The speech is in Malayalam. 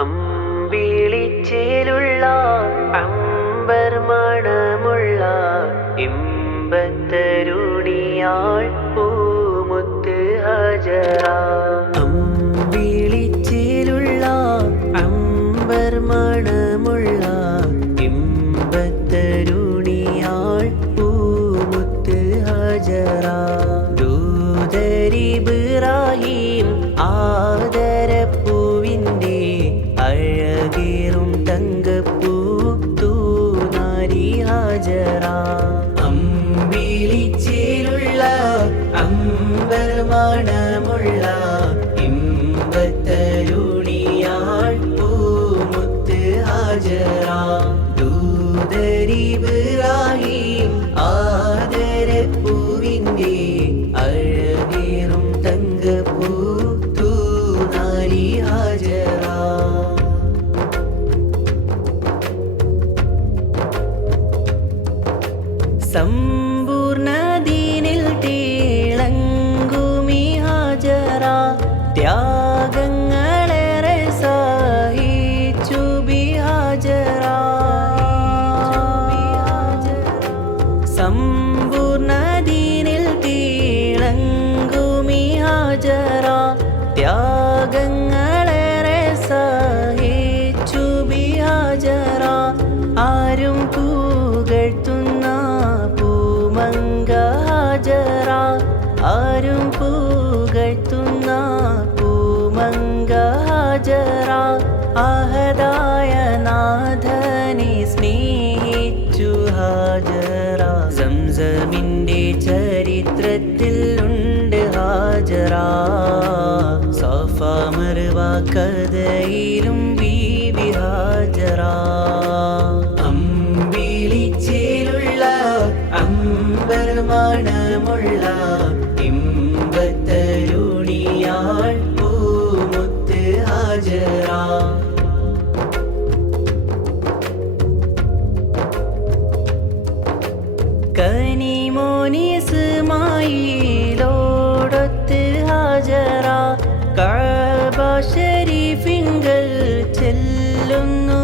അമ്പിളിച്ചേലുള്ള അമ്പർ മണമുള്ള ഇമ്പത്തരുണിയാൾ പൂമുത്ത് ഹജറ. അമ്പിളിച്ചേലുള്ള അമ്പർ മണമുള്ള ഇമ്പത്തരുണിയാൾ പൂമുത്ത് ഹജറ. ദൂതരിബ്രാഹീം ആദരപ്പൂവിൻ്റെ അഴകേറും തങ്കപ്പൂ തൂനാരി ഹാജറ. അമ്പിളിച്ചേലുള്ള അമ്പർ മണമുള്ള ഇമ്പത്തരുണിയാൾ പൂമുത്ത് ഹാജറ. ദൂതരിബ്രാഹീം ആദരപ്പൂവിൻ്റെ അഴകേറും തങ്കപ്പൂ തൂനാരി ഹാജറ. സമ്പൂർണ്ണദീനിൽ തിളങ്ങുമി ഹാജറ. ത്യാഗങ്ങളേറെ സഹിച്ചു ബി ഹാജറ. സമ്പൂർണ്ണദീനിൽ തിളങ്ങുമി ഹാജറ. ത്യാഗങ്ങളേറെ സഹിച്ചു ബി ഹാജറ. ആരും പുകഴ്ത്തുന്ന പൂമങ്ക ഹാജറ. ആരും പുകഴ്ത്തുന്ന പൂമങ്ക ഹാജറ. അഹദായ നാഥനെ സ്നേഹിച്ചു ഹാജറ. സംസമിൻ്റെ ചരിത്രത്തിൽ ഉണ്ട് ഹാജറ. സഫ മർവ കഥയിലും ബീവി ഹാജറ. അമ്പിളിച്ചേലുള്ള അമ്പർ മണമുള്ള ഇമ്പത്തരുണിയാൾ പൂമുത്ത് ഹാജറ. കനിമോനി ഇസ്മായിലോടൊത്ത് ഹാജറ. കഅബ ശരീഫിങ്കൽ ചെല്ലുന്നു